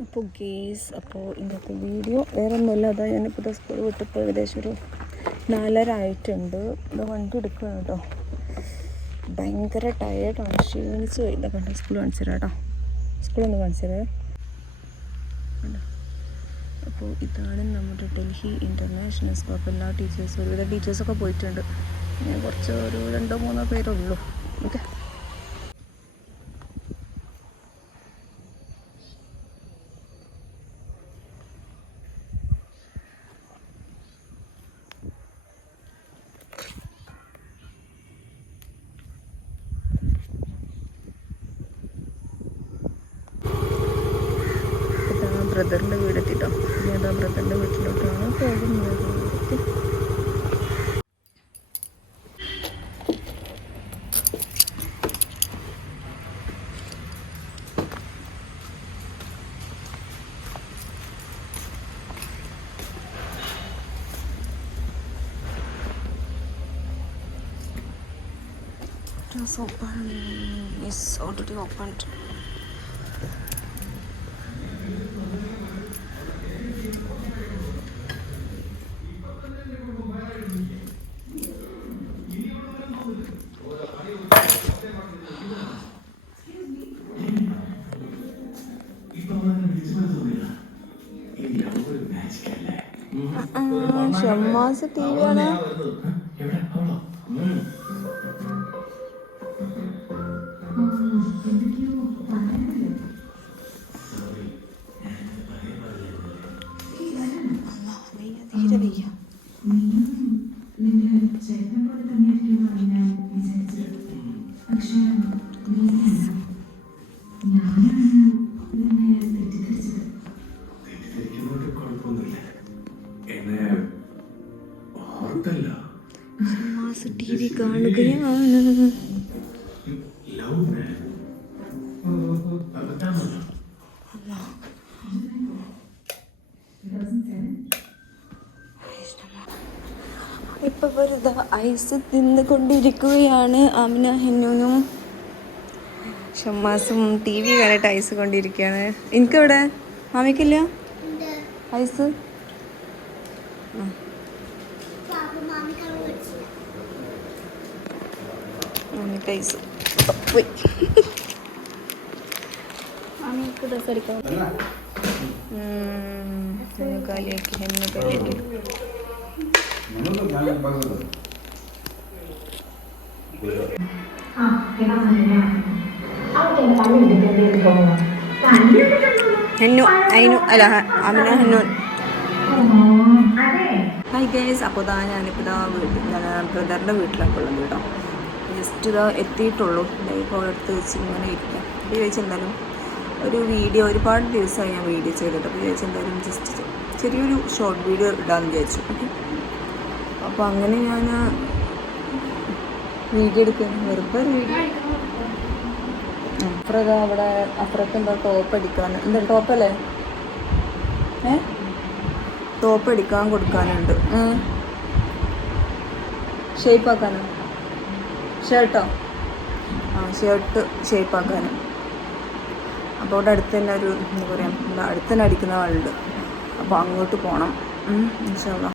അപ്പോൾ ഗേസ് അപ്പോൾ ഇന്നത്തെ വീഡിയോ വേറെ ഒന്നുമില്ല അതാ ഞാനിപ്പോൾ സ്കൂൾ വിട്ടപ്പോൾ ഏകദേശം ഒരു നാലര ആയിട്ടുണ്ട്. ഇത് വണ്ടി എടുക്കുകയാണ് കേട്ടോ. ഭയങ്കര ടയേർഡാണ് ക്ഷീണിച്ച് പോയി. ഇതാ കണ്ടോ? സ്കൂൾ കാണിച്ചു തരാം കേട്ടോ. സ്കൂളൊന്ന് കാണിച്ചു തരാം അപ്പോൾ ഇതാണ് നമ്മുടെ ഡൽഹി ഇന്റർനാഷണൽ സ്കൂൾ അപ്പോൾ എല്ലാ ടീച്ചേഴ്സും ഒരുവിധ ടീച്ചേഴ്സൊക്കെ പോയിട്ടുണ്ട്. ഇനി കുറച്ച് ഒരു രണ്ടോ മൂന്നോ പേരുള്ളൂ ഓക്കെ ഇതാണ് ബ്രദറിന്റെ വീടെത്തിട്ടോ ഇനി ബ്രദറിന്റെ വീട്ടിലോട്ടാണ് പോകുന്നത് open already open. It's. Shammas T V ആണ്? തീരെ വയ്യ ടി വി കാണുകയാണ്. ഇപ്പൊ വെറുതെ ഐസ് തിന്നുകൊണ്ടിരിക്കുകയാണ് അമിന ഹെന്നൂനും. ഷമ്മാസും ടി വി കണ്ടിട്ട് ഐസ് കൊണ്ടിരിക്കുകയാണ്. എനിക്കവിടെ മാമിക്കില്ല? ഐസ് മാമിക്ക് ഐസ് പോയി മാമിക്ക് ഡ്രസ് അടിക്കാം ഹെന്നു കാലിയാക്കി ഹെന്നു കാലിയാക്കി ആ എടാ നല്ല അവർക്ക് എന്നെ പള്ളി എടുക്കേണ്ടി തോന്നുന്നു? പള്ളി എടുക്കുന്നു ഹെന്നു അയിനു അല്ല അമിന ഹെന്നു. ഹായ് ഗൈസ് അപ്പോൾ ഇതാ ഞാനിപ്പോൾ ബ്രദറിന്റെ വീട്ടിലൊക്കെ ഉള്ളത് കേട്ടോ. ജസ്റ്റ് ഇതാ എത്തിയിട്ടുള്ളൂ. ഫോൺ എടുത്ത് വെച്ച് ഇങ്ങനെ ഇരിക്കാം. അപ്പോൾ ചോദിച്ചാൽ എന്തായാലും ഒരു വീഡിയോ ഒരുപാട് ദിവസമായി ഞാൻ വീഡിയോ ചെയ്തിട്ട്. അപ്പോൾ ചോദിച്ചാൽ എന്തായാലും ജസ്റ്റ് ചെറിയൊരു ഷോർട്ട് വീഡിയോ ഇടാമെന്ന് വിചാരിച്ചു. ഓക്കെ അപ്പോൾ അങ്ങനെ ഞാൻ വീഡിയോ എടുക്കുന്നു. വെറുതെ വീഡിയോ അപ്പുറം അവിടെ അപ്പുറത്ത് എന്താ ടോപ്പ് അടിക്കാൻ? എന്താ ടോപ്പല്ലേ ഏ? ടോപ്പ് അടിക്കാൻ കൊടുക്കാനുണ്ട്. ഷേപ്പ് ആക്കാനോ? ഷർട്ടോ? ആ ഷർട്ട് ഷേപ്പ് ആക്കാനും. അപ്പോൾ അവിടെ അടുത്ത് തന്നെ ഒരു എന്താ പറയുക അടുത്ത് തന്നെ അടിക്കുന്ന ആളുണ്ട്. അപ്പോൾ അങ്ങോട്ട് പോകണം ഇൻഷാല്ല